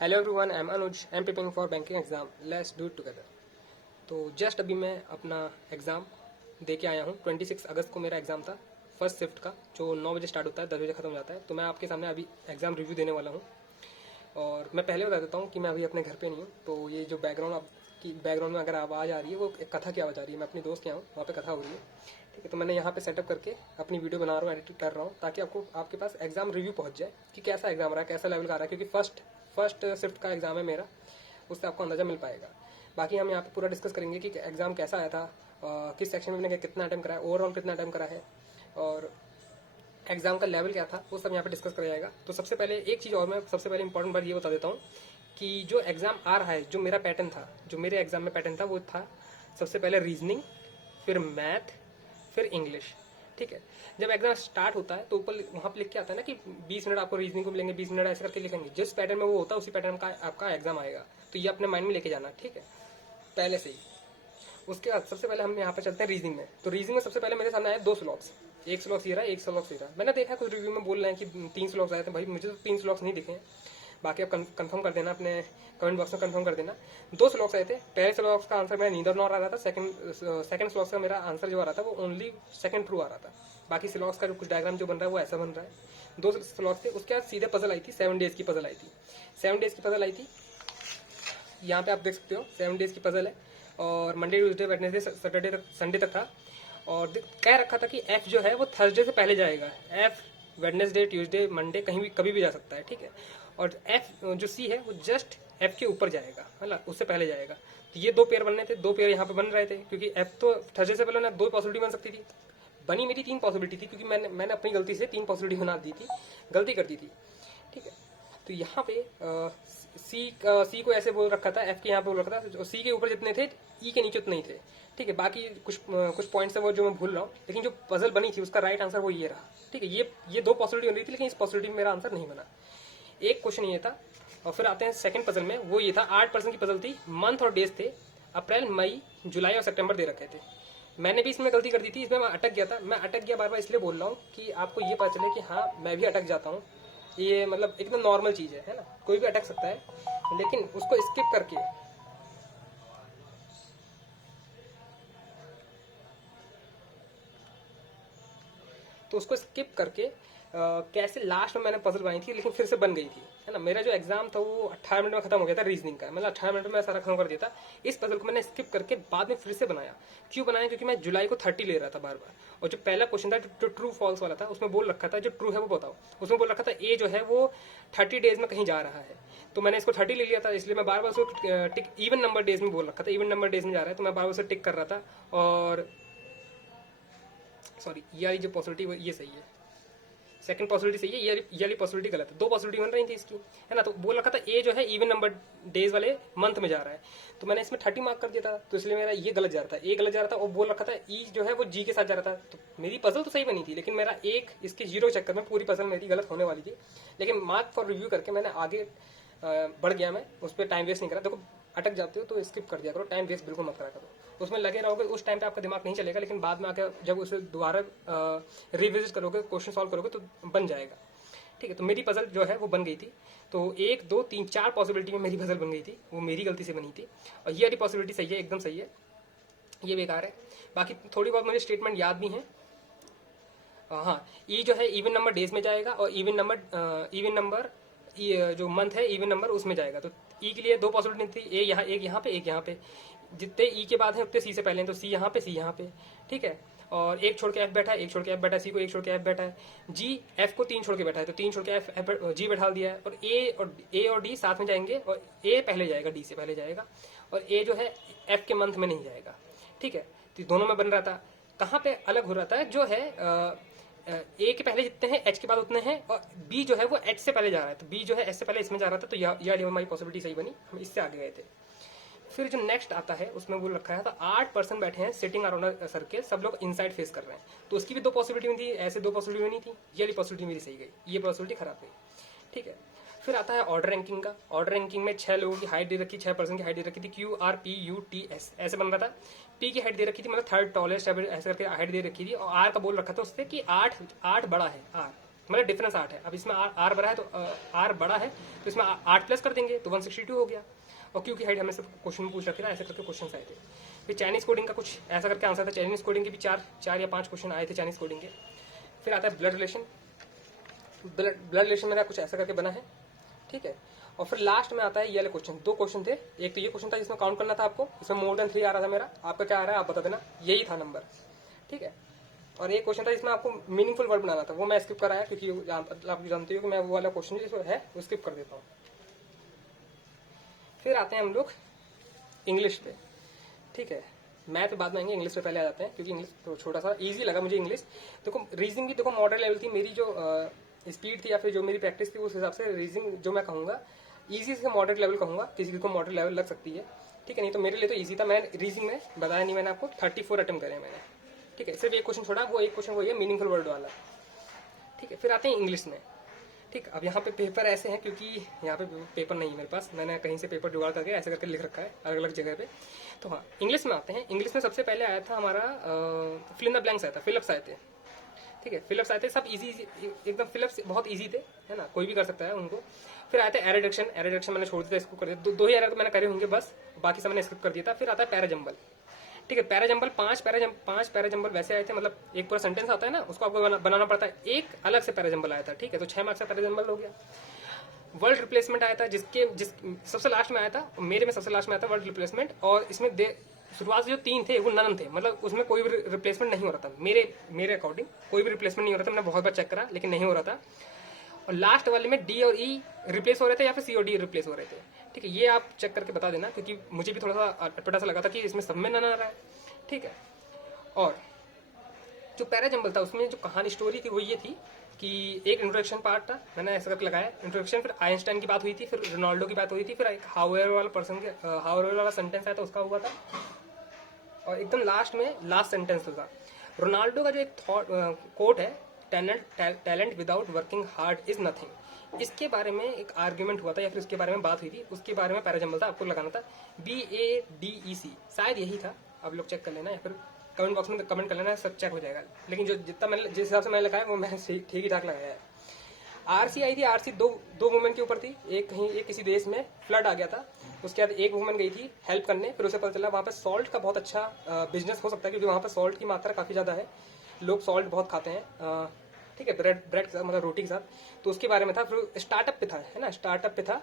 Hello everyone, I am Anuj. I am preparing for banking exam. Let's do it together. तो just अभी मैं अपना exam दे के आया हूँ। 26 अगस्त को मेरा एग्ज़ाम था, फर्स्ट शिफ्ट का, जो 9 बजे स्टार्ट होता है, 10 बजे ख़त्म हो जाता है। तो मैं आपके सामने अभी एग्ज़ाम रिव्यू देने वाला हूँ। और मैं पहले बता देता हूँ कि मैं अभी अपने घर पे नहीं हूँ। तो ये जो बैकग्राउंड में अगर आवाज़ आ रही है, वो एक कथा की आवाज़ आ रही है। मैं अपनी दोस्त के यहाँ हूँ, वहाँ पे कथा हो रही है। ठीक है, तो मैंने यहाँ पे सेटअप करके अपनी वीडियो बना रहा हूँ, एडिट कर रहा हूँ, ताकि आपके पास एग्ज़ाम रिव्यू पहुँच जाए कि कैसा एग्ज़ाम रहा है, कैसा लेवल का आ रहा है। क्योंकि फर्स्ट शिफ्ट का एग्ज़ाम है मेरा, उससे आपको अंदाज़ा मिल पाएगा। बाकी हम यहाँ पे पूरा डिस्कस करेंगे कि एग्ज़ाम कैसा आया था, किस सेक्शन में मैंने कितना अटैम्प्ट करा है, ओवरऑल कितना अटैम्प्ट करा है, और एग्ज़ाम का लेवल क्या था, वो सब यहाँ पे डिस्कस करा जाएगा। तो सबसे पहले एक चीज़ और मैं सबसे पहले इंपॉर्टेंट बात ये बता देता हूँ कि जो एग्ज़ाम आ रहा है, जो मेरा पैटर्न था, जो मेरे एग्ज़ाम में पैटर्न था, वो था सबसे पहले रीजनिंग, फिर मैथ, फिर इंग्लिश। ठीक है, जब एग्जाम स्टार्ट होता है तो ऊपर वहाँ पे लिख के आता है ना कि 20 मिनट आपको रीजनिंग को मिलेंगे, 20 मिनट ऐसे करके लिखेंगे। जिस पैटर्न में वो होता है उसी पैटर्न का आपका एग्जाम आएगा। तो ये अपने माइंड में लेके जाना, ठीक है, पहले से ही। उसके बाद सबसे पहले हम यहाँ पे चलते हैं रीजनिंग में। तो रीजनिंग में सबसे पहले मेरे सामने आया 2 स्लॉट्स, एक स्लॉक्स ये रहा, एक स्लॉक्स ये रहा। मैंने देखा कुछ रिव्यू में बोल रहे हैं कि 3 स्लॉक्स आए थे। भाई मुझे तो 3 स्लॉक्स नहीं दिखे हैं। बाकी आप कंफर्म कर देना, अपने कमेंट बॉक्स में कंफर्म कर देना। 2 स्लॉक्स आए थे। पहले स्लॉक्स का आंसर मेरा नीदर नॉर आ रहा था। सेकंड स्लॉक्स का मेरा आंसर जो आ रहा था वो ओनली सेकंड ट्रू आ रहा था। बाकी स्लॉक्स का जो कुछ डायग्राम जो बन रहा है वो ऐसा बन रहा है। 2 स्लॉक्स थे। उसके बाद सीधे पजल आई थी, 7 डेज की पजल आई थी। 7 डेज की पजल आई थी, यहाँ पे आप देख सकते हो 7 डेज की पजल है। और मंडे ट्यूजडे वेडनेसडे सैटरडे तक, संडे तक था। और कह रखा था कि एफ जो है वो थर्सडे से पहले जाएगा। एफ वेडनेसडे ट्यूसडे मंडे कहीं भी कभी भी जा सकता है, ठीक है। और एफ जो सी है वो जस्ट एफ के ऊपर जाएगा, है ना, उससे पहले जाएगा। तो ये 2 पेयर बनने थे, 2 पेयर यहाँ पे बन रहे थे, क्योंकि एफ तो थर्सडे से पहले ना 2 पॉसिबिलिटी बन सकती थी। बनी मेरी 3 पॉसिबिलिटी थी, क्योंकि मैंने अपनी गलती से 3 पॉसिबिलिटी बना दी थी, गलती कर दी थी, ठीक है। तो यहाँ पे सी को ऐसे बोल रखा था, एफ के यहाँ पे बोल रखा था। सी के ऊपर जितने थे, ई के नीचे उतने ही थे, ठीक है। बाकी कुछ पॉइंट्स है वो जो मैं भूल रहा हूँ, लेकिन जो पजल बनी थी उसका राइट आंसर वो ये रहा, ठीक है। ये 2 पॉसिबिलिटी बन रही थी, लेकिन इस पॉसिबिलिटी में मेरा आंसर नहीं बना। एक क्वेश्चन ये था। और फिर आते हैं सेकंड पजल में, वो ये था 8% की पजल थी। मंथ और डेज थे, अप्रैल, मई, जुलाई और सितंबर दे रखे थे। मैंने भी इसमें गलती कर दी थी, इसमें मैं अटक गया था। मैं अटक गया बार बार इसलिए बोल रहा हूँ कि आपको ये पता चले कि हाँ, मैं भी अटक जाता हूँ। ये मतलब एकदम नॉर्मल चीज़ है ना, कोई भी अटक सकता है। लेकिन उसको स्किप करके, तो उसको स्किप करके कैसे लास्ट में मैंने पजल बनाई थी, लेकिन फिर से बन गई थी, है ना। मेरा जो एग्जाम था वो 18 मिनट में खत्म हो गया था रीजनिंग का, मतलब 18 मिनट में मैं सारा खत्म कर दिया था। इस पजल को मैंने स्किप करके बाद में फिर से बनाया। क्यों बनाया? क्योंकि मैं जुलाई को 30 ले रहा था बार बार। और जो पहला क्वेश्चन था जो ट्रू फॉल्स वाला था, उसमें बोल रखा था, जो ट्रू है वो बताओ, उसमें बोल रखा था ए जो है वो 30 डेज में कहीं जा रहा है। तो मैंने इसको 30 ले लिया था, इसलिए मैं बार बार उसको टिक, इवन नंबर डेज में बोल रखा था, इवन नंबर डेज में जा रहा है, तो मैं बार बार उसे टिक कर रहा था। और सॉरी, ये वाली जो पॉसिबिलिटी ये सही है, सेकंड पॉसिबिलिटी सही है, ये वाली पॉसिबिलिटी गलत है। 2 पॉसिबिलिटी बन रही थी इसकी, है ना। तो बोल रखा था ए जो है इवन नंबर डेज वाले मंथ में जा रहा है, तो मैंने इसमें 30 मार्क कर दिया था, तो इसलिए मेरा ये गलत जा रहा था, ए गलत जा रहा था। और बोल रखा था ई जो है वो जी के साथ जा रहा था। तो मेरी पजल तो सही बनी थी, लेकिन मेरा एक इसके 0 चक्कर में पूरी पजल मेरी गलत होने वाली थी। लेकिन मार्क फॉर रिव्यू करके मैंने आगे बढ़ गया। मैं उस पर टाइम वेस्ट नहीं करा। देखो, अटक जाते हो तो स्किप कर दिया करो, टाइम वेस्ट बिल्कुल मत करा करो। उसमें लगे रहोगे, उस टाइम पे आपका दिमाग नहीं चलेगा, लेकिन बाद में आकर जब उसे दोबारा रिविजिट करोगे, क्वेश्चन सॉल्व करोगे, तो बन जाएगा, ठीक है। तो मेरी पजल जो है वो बन गई थी। तो 1 2 3 4 पॉसिबिलिटी में मेरी पजल बन गई थी, वो मेरी गलती से बनी थी। और ये वाली पॉसिबिलिटी सही है, एकदम सही है, ये बेकार है। बाकी थोड़ी बहुत मुझे स्टेटमेंट याद भी हैं। हाँ, ई जो है इवन नंबर डेज में जाएगा, और इवन नंबर जो मंथ है इवन नंबर उसमें जाएगा। तो ई के लिए 2 पॉसिबिलिटी थी, एक यहाँ पे, एक यहाँ पे। जितने ई के बाद हैं उतने सी से पहले हैं, तो सी यहाँ पे, सी यहाँ पे, ठीक है। और एक छोड़ के एफ बैठा है, एक छोड़ के एफ बैठा है, सी को एक छोड़ के एफ बैठा है, जी एफ को 3 छोड़ के बैठा है, तो 3 छोड़ के एफ जी बैठा दिया है। और ए और डी साथ में जाएंगे, और ए पहले जाएगा, डी से पहले जाएगा। और ए जो है एफ के मंथ में नहीं जाएगा, ठीक है। तो दोनों में बन रहा था। कहाँ पे अलग हो रहा था, जो है ए के पहले जितने हैं एच के बाद उतने हैं, और बी जो है वो एच से पहले जा रहा है, तो बी जो है एच से पहले इसमें जा रहा था। तो यह हमारी पॉसिबिलिटी सही बनी, हम इससे आगे गए थे। फिर जो नेक्स्ट आता है उसमें वो रखा है था 8% बैठे हैं सिटिंग अराउंड सर्किल, सब लोग इनसाइड फेस कर रहे हैं। तो उसकी भी 2 पॉसिबिलिटी थी, ऐसे 2 पॉसिबिलिटी बनी थी। ये वाली पॉसिबिलिटी मेरी सही गई, ये पॉसिबिलिटी खराब गई, ठीक है। फिर आता है ऑर्डर रैंकिंग का। ऑर्डर रैंकिंग में 6 लोगों की हाइट दे रखी, 6% की हाइट दे रखी थी। Q R P U T S ऐसे बन रहा था। पी की हाइट दे रखी थी, मतलब थर्ड टॉलेस्ट ऐसे करके हाइट दे रखी थी। और आर का बोल रखा था उससे कि 8 बड़ा है, आर मतलब डिफरेंस 8 है। अब इसमें आर बड़ा है तो आर बड़ा है तो इसमें 8 प्लस कर देंगे तो 162 हो गया। और क्योंकि हाइट हमें सब क्वेश्चन में पूछ रखे ना, ऐसे करके क्वेश्चन आए थे। फिर चाइनीज कोडिंग का कुछ ऐसा करके आंसर था। चाइनीज कोडिंग के भी चार या 5 क्वेश्चन आए थे चाइनीज कोडिंग के। फिर आता है ब्लड रिलेशन। ब्लड रिलेशन मेरा कुछ ऐसा करके बना है, ठीक है। और फिर लास्ट में आता है ये वाले क्वेश्चन। 2 क्वेश्चन थे, एक तो ये क्वेश्चन था जिसमें काउंट करना था आपको, इसमें मोर देन 3 आ रहा था मेरा, आपका क्या आ रहा है आप बता देना, यही था नंबर, ठीक है। और एक क्वेश्चन था जिसमें आपको मीनिंगफुल वर्ड बनाना था, वो मैं स्किप कराया क्योंकि आप जानते हो कि मैं वो वाला क्वेश्चन जो है वो स्किप कर देता हूँ। फिर आते हैं हम लोग इंग्लिश पे, ठीक है। मैथ पे बाद में आएंगे, इंग्लिश पे पहले आ जाते हैं क्योंकि इंग्लिश तो छोटा सा इजी लगा मुझे इंग्लिश। देखो रीजनिंग भी देखो मॉडरेट लेवल थी मेरी, जो स्पीड थी या फिर जो मेरी प्रैक्टिस थी उस हिसाब से रीजनिंग जो मैं कहूँगा ईजी से मॉडरेट लेवल कहूँगा, किसी को मॉडरेट लेवल लग सकती है, ठीक है। नहीं तो मेरे लिए तो ईजी था। मैं रीजनिंग में बताया नहीं मैंने आपको, 34 अटेम्प्ट करे मैंने, ठीक है। सिर्फ एक क्वेश्चन छोड़ा, वो एक क्वेश्चन वही है मीनिंगफुल वर्ड वाला, ठीक है। फिर आते हैं इंग्लिश में, ठीक। अब यहाँ पे पेपर ऐसे हैं क्योंकि यहाँ पे पेपर नहीं है मेरे पास, मैंने कहीं से पेपर जुगाड़ करके ऐसे करके लिख रखा है अलग अलग जगह पे। तो हाँ इंग्लिश में आते हैं। इंग्लिश में सबसे पहले आया था हमारा फिल इन द ब्लैंक्स आया था, फिलअप्स आए थे, ठीक है। फिलअप्स आए थे, सब इजी एकदम, फिलअप्स बहुत इजी थे, है ना, कोई भी कर सकता है उनको। फिर आया था एरर डिडक्शन। एरर डिडक्शन मैंने छोड़ दिया, इसको कर दिया, दो ही एरर तो मैंने करे होंगे बस, बाकी सब मैंने स्किप कर दिया था। फिर आता है पैराजंबल, ठीक है। पैराजंबल 5 पैराजंबल वैसे आए थे, मतलब एक पूरा सेंटेंस आता है ना, उसको आपको बनाना पड़ता है, एक अलग से पैराजंबल आया था, ठीक है। तो 6 मार्क्स का पैराजंबल हो गया। वर्ल्ड रिप्लेसमेंट आया था, जिस सबसे लास्ट में आया था, मेरे में सबसे लास्ट में आया था वर्ल्ड रिप्लेसमेंट। और इसमें शुरुआत से जो 3 थे वो नन थे, मतलब उसमें कोई भी रिप्लेसमेंट नहीं हो रहा था, मेरे अकॉर्डिंग कोई भी रिप्लेसमेंट नहीं हो रहा था। मैंने बहुत बार चेक करा लेकिन नहीं हो रहा था। और लास्ट वाले में डी और ई रिप्लेस हो रहे थे या फिर सी और डी रिप्लेस हो रहे थे, ठीक है। ये आप चेक करके बता देना क्योंकि मुझे भी थोड़ा सा अटपटा सा लगा था कि इसमें सब में नन आ रहा है, ठीक है। और जो पैराजंबल था उसमें जो कहानी स्टोरी थी वो ये थी कि एक इंट्रोडक्शन पार्ट था, मैंने ऐसा करके लगाया इंट्रोडक्शन, फिर आइंस्टाइन की बात हुई थी, फिर रोनाल्डो की बात हुई थी, फिर एक हाउएवर वाला पर्सन के हाउएवर वाला सेंटेंस आया था उसका हुआ था, और एकदम लास्ट में लास्ट सेंटेंस था। रोनाल्डो का जो एक कोट है, talent without working hard is nothing, इसके बारे में एक आर्ग्यूमेंट हुआ था या फिर उसके बारे में बात हुई थी, उसके बारे में पैराजंबल था, आपको लगाना था BADEC, शायद यही था, आप लोग चेक कर लेना या फिर कमेंट बॉक्स में कमेंट कर लेना, सब चेक हो जाएगा। लेकिन जो जितना मैंने जिस हिसाब से मैंने लगाया वो मैंने ठीक ही ठाक लगाया है। RC आई थी, RC दो वुमेन के ऊपर थी, एक किसी देश में फ्लड आ गया था, उसके बाद एक वुमेन गई थी हेल्प करने, फिर उसे पता चला वहाँ पे सॉल्ट का बहुत अच्छा बिजनेस हो सकता है क्योंकि वहाँ पे सॉल्ट की मात्रा काफ़ी ज़्यादा है, लोग सॉल्ट बहुत खाते हैं, ठीक है, ब्रेड के साथ, मतलब रोटी के साथ। तो उसके बारे में था। फिर स्टार्टअप पे था, है ना, स्टार्टअप पे था।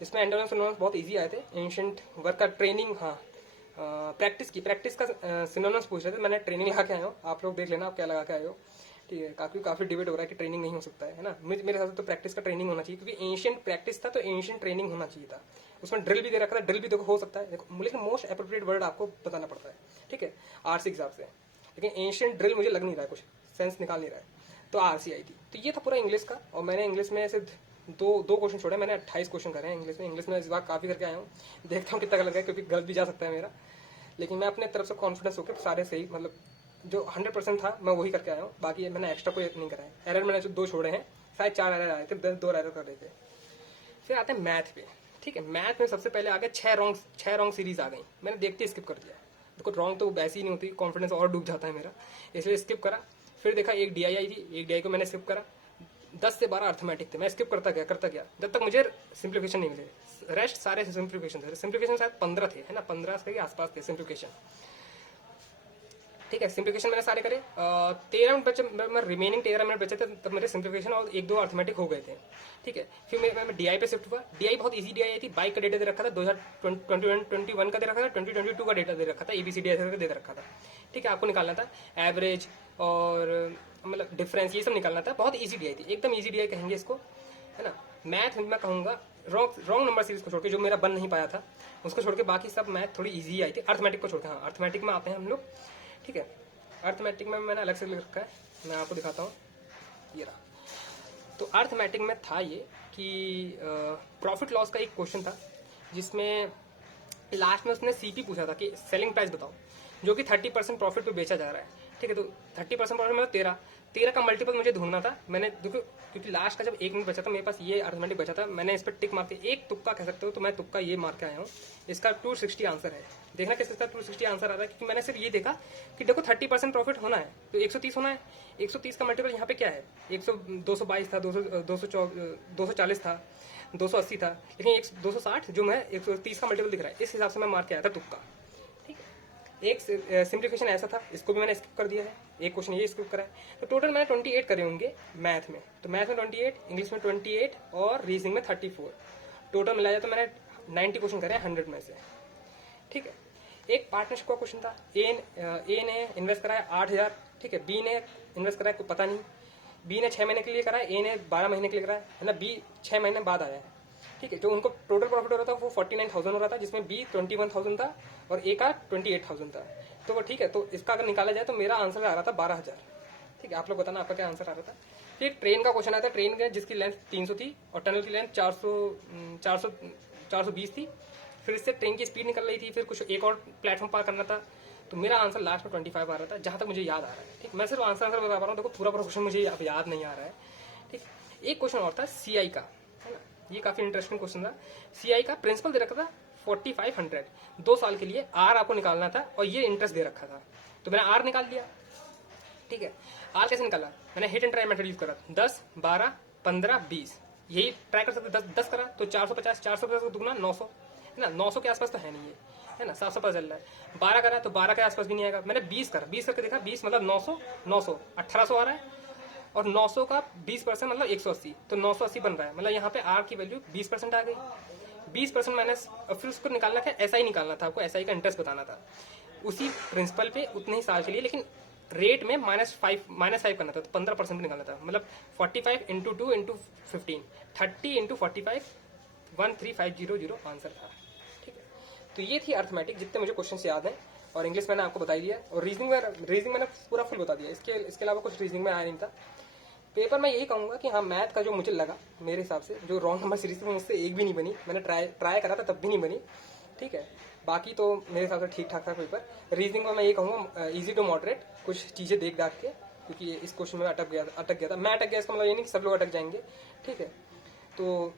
इसमें एंटोनिम्स बहुत इजी आए थे। एंशिएंट वर्क का ट्रेनिंग, हाँ प्रैक्टिस का सिनोनिम्स पूछ रहे थे, मैंने ट्रेनिंग लगा के आया हूँ, आप लोग देख लेना आप क्या लगा के आए हो, ठीक है। काफ़ी डिबेट हो रहा है कि ट्रेनिंग नहीं हो सकता है ना, मेरे हिसाब से तो प्रैक्टिस का ट्रेनिंग होना चाहिए क्योंकि एंशिएंट प्रैक्टिस था तो एंशिएंट ट्रेनिंग होना चाहिए था। उसमें ड्रिल भी दे रखा था, ड्रिल भी देखो हो सकता है, देखो लेकिन मोस्ट अप्रोप्रिएट वर्ड आपको बताना पड़ता है, ठीक है, RC के हिसाब से। लेकिन एंशिएंट ड्रिल मुझे लग नहीं रहा है, कुछ सेंस निकाल नहीं रहा है, तो RC आई थी। तो ये था पूरा इंग्लिश का, और मैंने इंग्लिश में सिर्फ दो क्वेश्चन छोड़े, मैंने 28 क्वेश्चन करे हैं इंग्लिश में। इंग्लिश में इस बार काफ़ी करके आया हूँ, देखता हूँ कितना गलत है क्योंकि गलत भी जा सकता है मेरा, लेकिन मैं अपने तरफ से कॉन्फिडेंस होकर सारे सही, मतलब जो 100% था मैं वही करके आया हूँ, बाकी मैंने एक्स्ट्रा कोई नहीं करा है। एरर मैंने जो 2 छोड़े हैं, शायद 4 एरर आए थे, 2 एरर कर रहे थे। फिर आते हैं मैथ पे, ठीक है। मैथ में सबसे पहले आ गया 6 रॉन्ग सीरीज आ गई, मैंने देखते ही स्किप कर दिया। देखो रॉन्ग तो वैसे ही नहीं होती, कॉन्फिडेंस और डूब जाता है मेरा, इसलिए स्किप करा। फिर देखा एक DI आई थी, एक DI को मैंने स्किप करा। 10 से 12 अर्थमेटिक थे, मैं स्किप करता गया जब तक मुझे सिंप्लीफिकेशन नहीं मिले। रेस्ट सारे सिंप्लीफिकेशन थे, सिंप्लीफिकेशन शायद 15 थे, है ना, 15 के आसपास थे सिंप्लीफिकेशन, ठीक है। सिंप्लीफिकेशन मैंने सारे करे। 13 मिनट बचे, मैं रिमेनिंग 13 मिनट बचे थे तब मेरे सिंप्लीफिकेशन और 1-2 अर्थमेटिक हो गए थे, ठीक है। फिर मैं DI पे शिफ्ट हुआ। DI बहुत इजी DI आई थी, बाइक का डेटा दे रखा था, 2021 का दे रखा था, 2022 का डेटा दे रखा था, ABCD ऐसे करके दे रखा था, ठीक है। आपको निकालना था एवरेज और मतलब डिफरेंस, ये सब निकालना था। बहुत इजी DI थी, एकदम इजी DI कहेंगे इसको, है ना। मैथ मैं कहूँगा रॉन्ग नंबर सीरीज को छोड़ के, जो मेरा बन नहीं पाया था उसको छोड़ के बाकी सब मैथ थोड़ी इजी आई थी, अर्थमेटिक को छोड़ के। हाँ अर्थमेटिक में आते हैं हम लोग, ठीक है। अर्थमेटिक में मैंने अलग से लिख रखा है, मैं आपको दिखाता हूँ, ये रहा। तो अर्थमेटिक में था ये कि प्रॉफिट लॉस का एक क्वेश्चन था जिसमें लास्ट में उसने CP पूछा था कि सेलिंग प्राइस बताओ, जो कि 30% प्रॉफिट पे बेचा जा रहा है, ठीक है, तो 30% प्रॉफिट मतलब 13 का मल्टीपल मुझे ढूंढना था। मैंने देखो, क्योंकि लास्ट का जब 1 मिनट बचा था मेरे पास, ये अर्थमेटिक बचा था, मैंने इस पर टिक मार के एक तुक्का कह सकते हो, तो मैं तुक्का ये मार के आया हूँ। इसका 260 आंसर है। देखना किस इसका 260 आंसर आ रहा है, क्योंकि मैंने सिर्फ ये देखा कि देखो 30% प्रॉफिट होना है तो 130 होना है। 130 का मल्टीपल यहाँ पे क्या है, 222 था, 240 था, 280 था, लेकिन 260 जो मैं 130 का मल्टीपल दिख रहा है, इस हिसाब से मैं मार के आया था तुक्का। ठीक है, एक सिंप्लीफिकेशन ऐसा था, इसको भी मैंने स्किप कर दिया है, एक क्वेश्चन ये स्किप करा है। तो टोटल मैंने 28 करे होंगे मैथ में, तो मैथ में 28, इंग्लिश में 28 और रीजनिंग में 34। टोटल मिलाया तो मैंने 90 क्वेश्चन करे 100 में से। ठीक है, एक पार्टनरशिप का क्वेश्चन था। ए ने इन्वेस्ट करा है 8000, ठीक है, बी ने इन्वेस्ट करा है कोई पता नहीं, बी ने 6 महीने के लिए करा है, ए ने 12 महीने के लिए करा है ना, बी 6 महीने बाद आया है। ठीक है, जो उनको टोटल प्रॉफिट हो रहा था वो 49,000 हो रहा था, जिसमें बी 21,000 था और ए का 28,000 था। तो वो ठीक है, तो इसका अगर निकाला जाए तो मेरा आंसर आ रहा था 12,000। ठीक है, आप लोग बताना आपका क्या आंसर आ रहा था। फिर एक ट्रेन का क्वेश्चन आया था, ट्रेन का जिसकी लेंथ 300 थी और टनल की लेंथ 420 थी। फिर इससे ट्रेन की स्पीड निकल रही थी, फिर कुछ एक और प्लेटफॉर्म पार करना था, तो मेरा आंसर लास्ट में 25 आ रहा था, जहां तक मुझे याद आ रहा है। ठीक, मैं सिर्फ आंसर बता पा रहा हूँ, देखो पूरा क्वेश्चन मुझे अब याद नहीं आ रहा है। ठीक, एक क्वेश्चन और था सीआई का, है ना, ये काफी इंटरेस्टिंग क्वेश्चन था। सीआई का प्रिंसिपल दे रखा था 4500, 2 साल के लिए आर आपको निकालना था और ये इंटरेस्ट दे रखा था, तो मैंने आर निकाल दिया। ठीक है, आर कैसे निकाला, मैंने hit and try method use करा, 10, 12, 15, 20, यही ट्राई कर सकते। 10 करा तो 450, 450 को दुगना 900, है ना, 900 के आसपास तो है नहीं है ना, 700 पता चल रहा है। 12 करा तो 12 के आसपास भी नहीं आएगा। मैंने 20 करा, 20 करके देखा, 20 मतलब 900, 900 1800 आ रहा है, और 900 का 20% मतलब 180, तो 980 बन रहा है। मतलब यहाँ पे आर की वैल्यू 20% आ गई। 20% माइनस, फिर उसको निकालना था, ऐसा ही निकालना था आपको, ऐसा ही का इंटरेस्ट बताना था उसी प्रिंसिपल पे उतने ही साल के लिए, लेकिन रेट में -5 करना था, तो 15% निकालना था। मतलब 45 इंटू 2 इंटू 15, 30 इंटू 45, 13500 आंसर था। ठीक है, तो ये थी अर्थमेटिक, जितने मुझे क्वेश्चन याद हैं, और इंग्लिश मैंने आपको बता दिया, और रीजनिंग मैंने पूरा फुल बता दिया। इसके अलावा कुछ रीजनिंग में आया नहीं था। पेपर में यही कहूँगा कि हाँ, मैथ का जो मुझे लगा, मेरे हिसाब से जो रॉन्ग नंबर सीरीज में मुझसे एक भी नहीं बनी, मैंने ट्राई करा था तब भी नहीं बनी। ठीक है, बाकी तो मेरे हिसाब से ठीक ठाक था पेपर। रीजनिंग में मैं ये कहूँगा इजी टू मॉडरेट, कुछ चीज़ें देख डाक के, क्योंकि इस क्वेश्चन में अटक गया था। मैं अटक गया, इसका मतलब ये नहीं कि सब लोग अटक जाएंगे। ठीक है, तो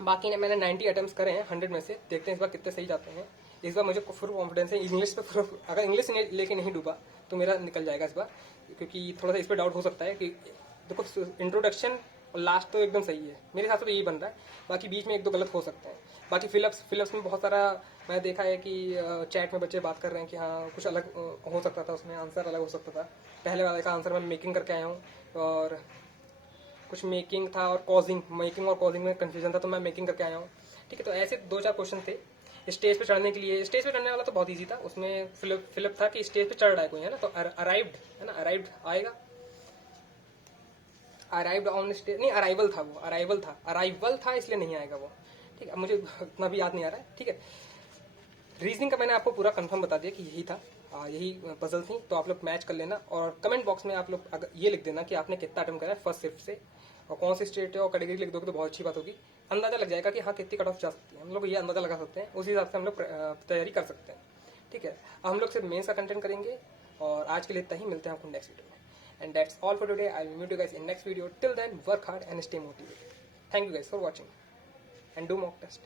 बाकी ने मैंने 90 अटेम्प्ट करे हैं 100 में से, देखते हैं इस बार कितने सही जाते हैं। इस बार मुझे फुल कॉन्फिडेंस है इंग्लिश पे, अगर इंग्लिश लेके नहीं डूबा तो मेरा निकल जाएगा इस बार, क्योंकि थोड़ा सा इस पर डाउट हो सकता है कि देखो इंट्रोडक्शन और लास्ट तो एकदम सही है, मेरे हिसाब से तो यही बन रहा है, बाकी बीच में एक दो गलत हो सकते हैं। बाकी फिलअप्स में बहुत सारा मैं देखा है कि चैट में बच्चे बात कर रहे हैं कि हाँ कुछ अलग हो सकता था, उसमें आंसर अलग हो सकता था। पहले वाले का आंसर मैं मेकिंग करके आया हूँ, और कुछ मेकिंग था और मेकिंग और कॉजिंग में कंफ्यूजन था, तो मैं मेकिंग करके आया हूँ। ठीक है, तो ऐसे 2-4 क्वेश्चन थे स्टेज पे चढ़ने के लिए। स्टेज पे चढ़ने वाला तो बहुत इजी था, उसमें फिलिप था कि स्टेज पे चढ़ रहा है कोई, है ना, तो अराइव्ड, है ना, अराइव्ड आएगा, अराइव्ड ऑन स्टेज नहीं, अराइवल था इसलिए नहीं आएगा वो। ठीक है, अब मुझे इतना भी याद नहीं आ रहा है। ठीक है, रीजनिंग का मैंने आपको पूरा कंफर्म बता दिया कि यही था, यही पजल थी, तो आप लोग मैच कर लेना, और कमेंट बॉक्स में आप लोग अगर ये लिख देना कि आपने कितना अटेम्प्ट करा है फर्स्ट शिफ्ट से, और कौन सी स्टेट है और कैटेगरी लिख दोगे तो बहुत अच्छी बात होगी। अंदाजा लग जाएगा कि हाँ कितनी कट ऑफ जा सकती है, हम लोग ये अंदाजा लगा सकते हैं, उसी हिसाब से हम लोग तैयारी कर सकते हैं। ठीक है, अब हम लोग सिर्फ मेंस का कंटेंट करेंगे, और आज के लिए इतना ही, मिलते हैं आपको नेक्स्ट वीडियो में। And that's all for today. I will meet you guys in next video. Till then, work hard and stay motivated. Thank you guys for watching, and do mock test.